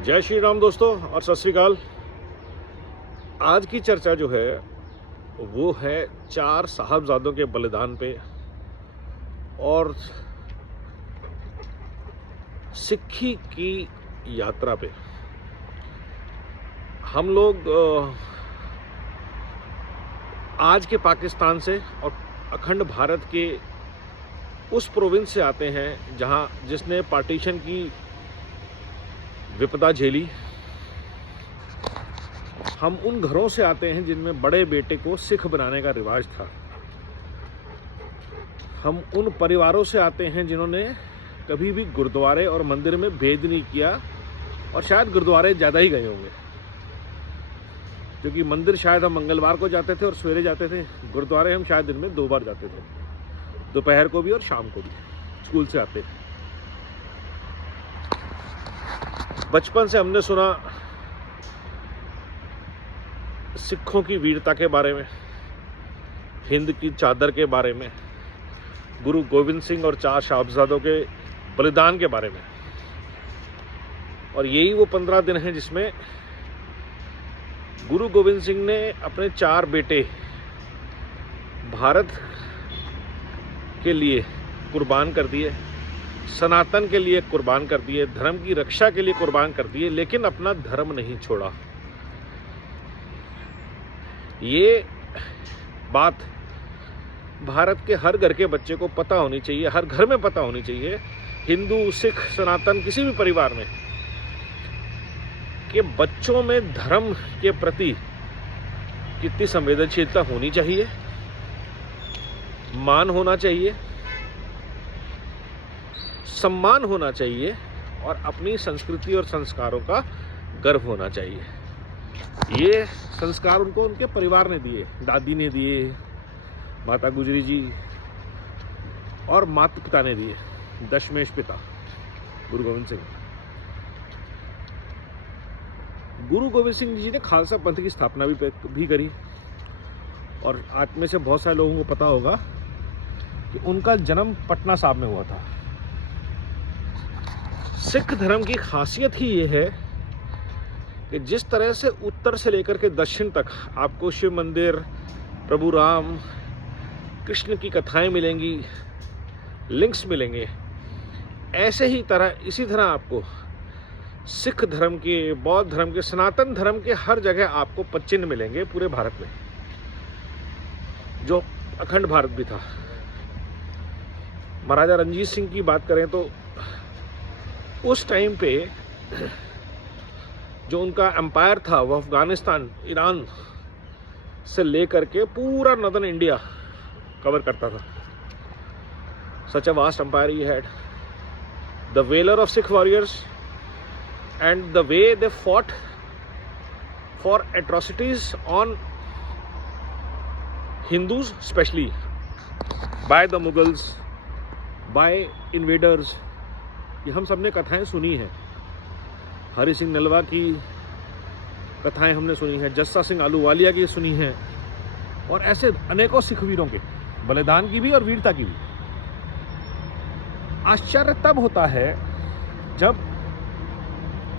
जय श्री राम दोस्तों और सत श्री अकाल। आज की चर्चा जो है वो है 4 साहबजादों के बलिदान पे और सिक्खी की यात्रा पे। हम लोग आज के पाकिस्तान से और अखंड भारत के उस प्रोविंस से आते हैं जहां जिसने पार्टीशन की विपदा झेली। हम उन घरों से आते हैं जिनमें बड़े बेटे को सिख बनाने का रिवाज था। हम उन परिवारों से आते हैं जिन्होंने कभी भी गुरुद्वारे और मंदिर में भेद नहीं किया और शायद गुरुद्वारे ज़्यादा ही गए होंगे, क्योंकि मंदिर शायद हम मंगलवार को जाते थे और सवेरे जाते थे। गुरुद्वारे हम शायद दिन में 2 बार जाते थे, दोपहर को भी और शाम को भी स्कूल से आते। बचपन से हमने सुना सिखों की वीरता के बारे में, हिंद की चादर के बारे में, गुरु गोविंद सिंह और 4 साहबजादों के बलिदान के बारे में। और यही वो 15 दिन हैं जिसमें गुरु गोविंद सिंह ने अपने 4 बेटे भारत के लिए कुर्बान कर दिए, सनातन के लिए कुर्बान कर दिए, धर्म की रक्षा के लिए कुर्बान कर दिए, लेकिन अपना धर्म नहीं छोड़ा। ये बात भारत के हर घर के बच्चे को पता होनी चाहिए, हर घर में पता होनी चाहिए, हिंदू सिख सनातन किसी भी परिवार में, कि बच्चों में धर्म के प्रति कितनी संवेदनशीलता होनी चाहिए, मान होना चाहिए, सम्मान होना चाहिए और अपनी संस्कृति और संस्कारों का गर्व होना चाहिए। ये संस्कार उनको उनके परिवार ने दिए, दादी ने दिए, माता गुजरी जी और माता पिता ने दिए, दशमेश पिता गुरु गोविंद सिंह। गुरु गोविंद सिंह जी ने खालसा पंथ की स्थापना भी करी और आज में से बहुत सारे लोगों को पता होगा कि उनका जन्म पटना साहिब में हुआ था। सिख धर्म की खासियत ही ये है कि जिस तरह से उत्तर से लेकर के दक्षिण तक आपको शिव मंदिर, प्रभु राम, कृष्ण की कथाएं मिलेंगी, लिंक्स मिलेंगे, इसी तरह आपको सिख धर्म के, बौद्ध धर्म के, सनातन धर्म के हर जगह आपको पच्चिन्ह मिलेंगे पूरे भारत में, जो अखंड भारत भी था। महाराजा रणजीत सिंह की बात करें तो उस टाइम पे जो उनका एम्पायर था वो अफगानिस्तान, ईरान से लेकर के पूरा नॉर्दर्न इंडिया कवर करता था। Such a vast empire he had. The valour of Sikh warriors and the way they fought for atrocities on Hindus especially by the Mughals, by invaders, ये हम सब ने कथाएं सुनी हैं। हरि सिंह नलवा की कथाएं हमने सुनी हैं, जस्सा सिंह आलूवालिया की सुनी हैं, और ऐसे अनेकों सिख वीरों के बलिदान की भी और वीरता की भी। आश्चर्य तब होता है जब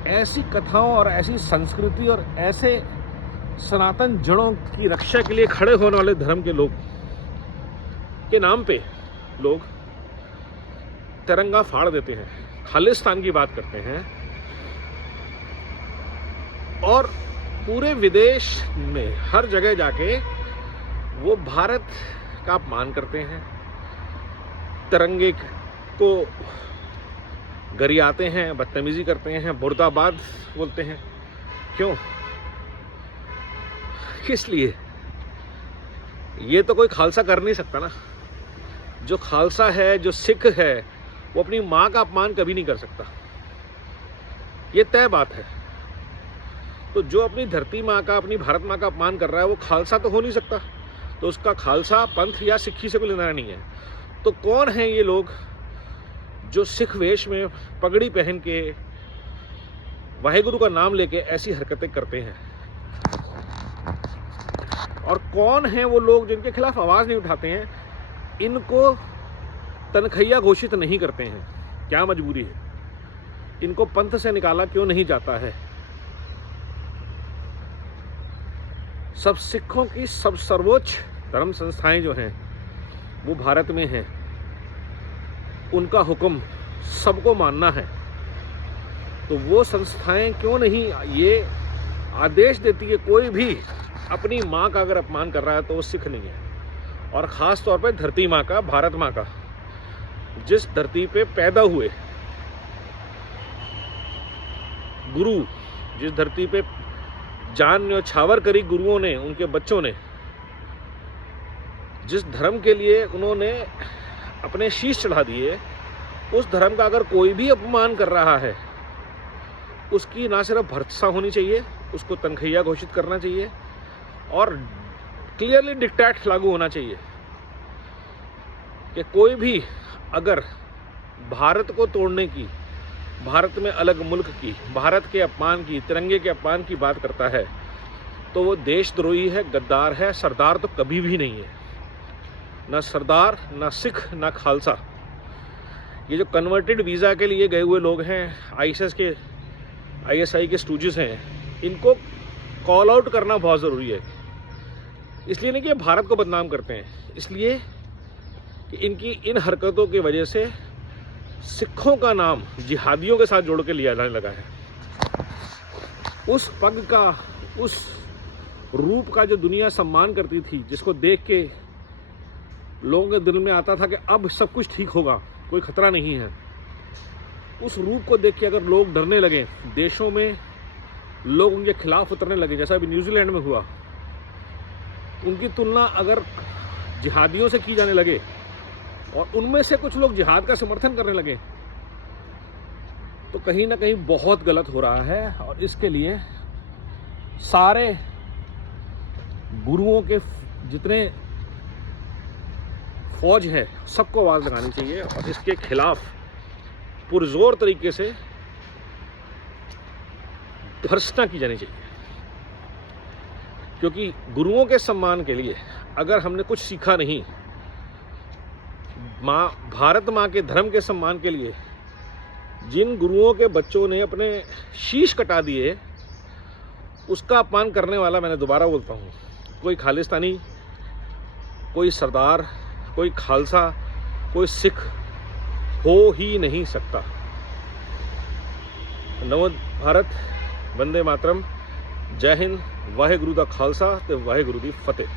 ऐसी कथाओं और ऐसी संस्कृति और ऐसे सनातन जड़ों की रक्षा के लिए खड़े होने वाले धर्म के लोग के नाम पे लोग तिरंगा फाड़ देते हैं, खालिस्तान की बात करते हैं और पूरे विदेश में हर जगह जाके वो भारत का अपमान करते हैं, तिरंगे को गरियाते हैं, बदतमीजी करते हैं, मुर्दाबाद बोलते हैं। क्यों? किस लिए? ये तो कोई खालसा कर नहीं सकता ना। जो खालसा है, जो सिख है, वो अपनी माँ का अपमान कभी नहीं कर सकता, ये तय बात है। तो जो अपनी धरती माँ का, अपनी भारत माँ का अपमान कर रहा है वो खालसा तो हो नहीं सकता, तो उसका खालसा पंथ या सिक्खी से कोई लेना नहीं है। तो कौन है ये लोग जो सिख वेश में पगड़ी पहन के वाहेगुरु का नाम लेके ऐसी हरकतें करते हैं? और कौन है वो लोग जिनके खिलाफ आवाज़ नहीं उठाते हैं, इनको तनखैया घोषित नहीं करते हैं? क्या मजबूरी है? इनको पंथ से निकाला क्यों नहीं जाता है? सब सिखों की सब सर्वोच्च धर्म संस्थाएं जो हैं वो भारत में हैं, उनका हुक्म सबको मानना है। तो वो संस्थाएं क्यों नहीं ये आदेश देती है कोई भी अपनी माँ का अगर अपमान कर रहा है तो वो सिख नहीं है, और ख़ास तौर पे धरती माँ का, भारत माँ का, जिस धरती पे पैदा हुए गुरु, जिस धरती पे जान न्योछावर करी गुरुओं ने, उनके बच्चों ने, जिस धर्म के लिए उन्होंने अपने शीश चढ़ा दिए, उस धर्म का अगर कोई भी अपमान कर रहा है उसकी ना सिर्फ भर्त्सना होनी चाहिए, उसको तनखैया घोषित करना चाहिए और क्लियरली डिक्टेट लागू होना चाहिए कि कोई भी अगर भारत को तोड़ने की, भारत में अलग मुल्क की, भारत के अपमान की, तिरंगे के अपमान की बात करता है तो वो देशद्रोही है, गद्दार है। सरदार तो कभी भी नहीं है, ना सरदार, ना सिख, ना खालसा। ये जो कन्वर्टेड वीज़ा के लिए गए हुए लोग हैं, ISI के स्टूजेस हैं, इनको कॉल आउट करना बहुत ज़रूरी है। इसलिए नहीं कि भारत को बदनाम करते हैं, इसलिए कि इनकी इन हरकतों की वजह से सिखों का नाम जिहादियों के साथ जोड़ के लिया जाने लगा है। उस पग का, उस रूप का जो दुनिया सम्मान करती थी, जिसको देख के लोगों के दिल में आता था कि अब सब कुछ ठीक होगा, कोई खतरा नहीं है, उस रूप को देख के अगर लोग डरने लगे, देशों में लोग उनके खिलाफ उतरने लगे, जैसा अभी न्यूजीलैंड में हुआ, उनकी तुलना अगर जिहादियों से की जाने लगे और उनमें से कुछ लोग जिहाद का समर्थन करने लगे, तो कहीं ना कहीं बहुत गलत हो रहा है। और इसके लिए सारे गुरुओं के जितने फौज है सबको आवाज़ लगानी चाहिए और इसके खिलाफ पुरजोर तरीके से भर्त्सना की जानी चाहिए। क्योंकि गुरुओं के सम्मान के लिए अगर हमने कुछ सीखा नहीं, भारत माँ के धर्म के सम्मान के लिए जिन गुरुओं के बच्चों ने अपने शीश कटा दिए, उसका अपमान करने वाला, मैंने दोबारा बोलता हूँ, कोई खालिस्तानी, कोई सरदार, कोई खालसा, कोई सिख हो ही नहीं सकता। नव भारत, वंदे मातरम, जय हिंद, वाहेगुरु दा खालसा ते वाहेगुरु दी फतेह।